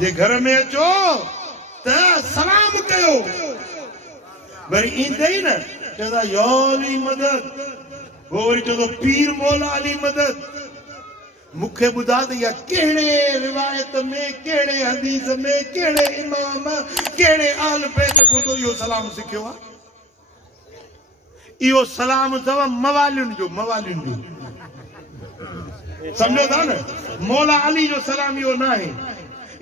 जे घर में अचो त सलाम कयो वरी ईंदे ई न चवंदा या अली मदद वो वरी चवंदो पीर मौला अली मदद मूंखे ॿुधा त इहा कहिड़े रिवायत में कहिड़े हदीस में कहिड़े इमाम कहिड़े आल बैत खां इहो सलाम सिखियो आहे इहो सलाम अथव मवालियुनि जो सम्झो था न मौला अली जो सलाम इहो न आहे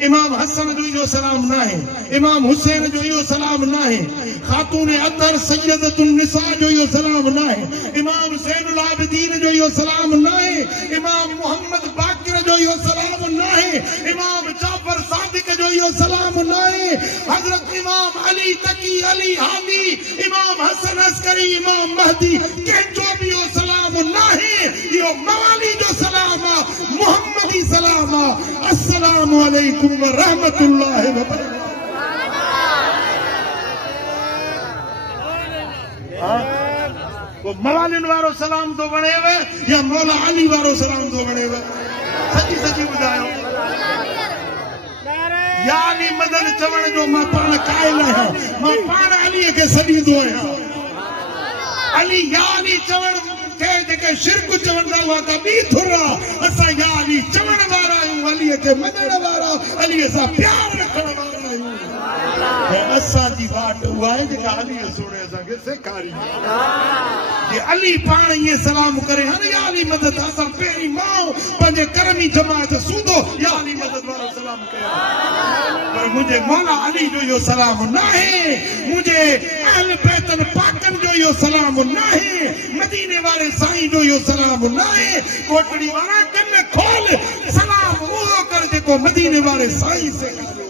इमाम हसन जो इहो सलाम न आहे इमाम हुसैन जो इहो सलाम न आहे खातून अतर सैयदतुन निसा जो इहो सलाम न आहे इमाम ज़ैनुल आबिदीन जो इहो सलाम न आहे इमाम मोहम्मद बाकिर जो इहो सलाम न आहे इमाम जाफर सादिक जो इहो सलाम न आहे हजरत इमाम अली तकी अली हादी इमाम हसन अस्करी इमाम महदी कंहिंजो बि इहो सलाम न आहे इहो मवाली जो सलाम आहे मुहम्मदी सलाम आहे अस्सलामु अलैकुम व रहमतुल्लाहि व बरकातहू मवालियुनि वारो सलाम थो वणेव या मौला अली वारो सलाम थो वणेव सची सची ॿुधायो या अली मदद चवण जो मां पाण क़ाइल आहियां मां पाण अलीअ खे सॾींदो आहियां अली या अली चवण खे जेके शिरक चवण था उहा का ॿी थुर आहे असां या अली चवण वारा आहियूं अलीअ खे मञण वारा अलीअ सां प्यार रखण वारा आहियूं असांजी वाट उहा आहे जेका अलीअ सोणे असांखे सेखारी जे अली पाण ईअं सलाम करे हाणे या अली मदद असां पहिरीं माउ पंहिंजे करमी जमात सूदो या अली मदद वारो सलाम कया पर मुंहिंजे मौला अली जो इहो सलाम न आहे मुंहिंजे अहल बैतन पाकनि जो इहो सलाम न आहे मदीने वारे साईं जो इहो सलाम न आहे कोटड़ी वारा कन खोल सलाम उहो कर जेको मदीने वारे साईं सेखारियो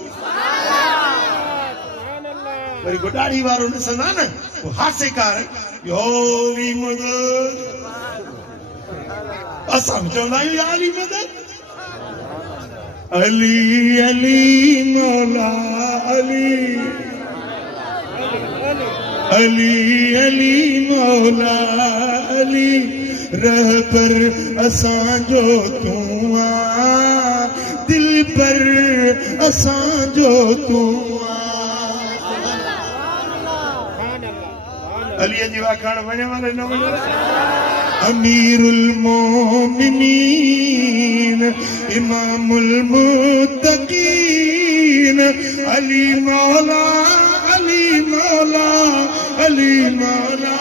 वरी गुडारी वारो ॾिसंदा न वो हासेकार यो अली मदद असां चवंदा आहियूं या अली मदद अली अली मौला अली अली अली मौला अली रह पर असांजो तूं आ दिल पर असांजो तूं आ अली जी वाखाण वणे वाले न वणे अमीरुल मोमिनीन इमामुल मुत्तकीन अली मौला अली मौला अली मौला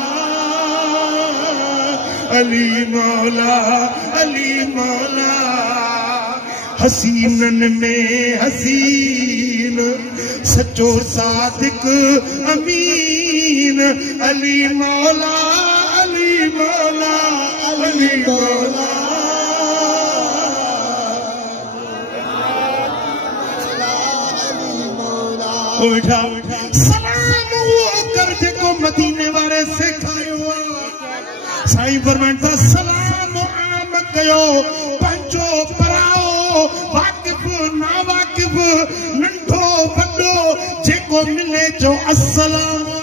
अली मौला अली मौला हसीनन में हसीन सचो सादिक अमीन अली मौला अली मौला अली मौला सलाम वो कर जेको मदीने वारे सेखारियो साईं फरमाइनि था सलाम आम कयो पंहिंजो पराओ वाकिफ़ ना वाकिफ़ नंढो वॾो जेको मिले जो अस्सलाम